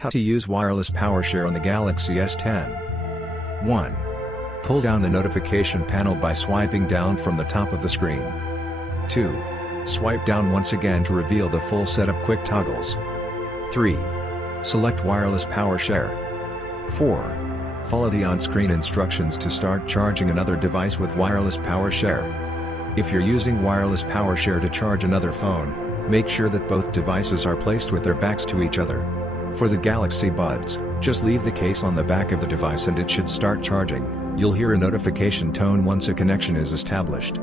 How to use wireless PowerShare on the Galaxy S10. 1. Pull down the notification panel by swiping down from the top of the screen. 2. Swipe down once again to reveal the full set of quick toggles. 3. Select wireless PowerShare. 4. Follow the on-screen instructions to start charging another device with wireless PowerShare. If you're using wireless PowerShare to charge another phone, make sure that both devices are placed with their backs to each other. For the Galaxy Buds, just leave the case on the back of the device and it should start charging. You'll hear a notification tone once a connection is established.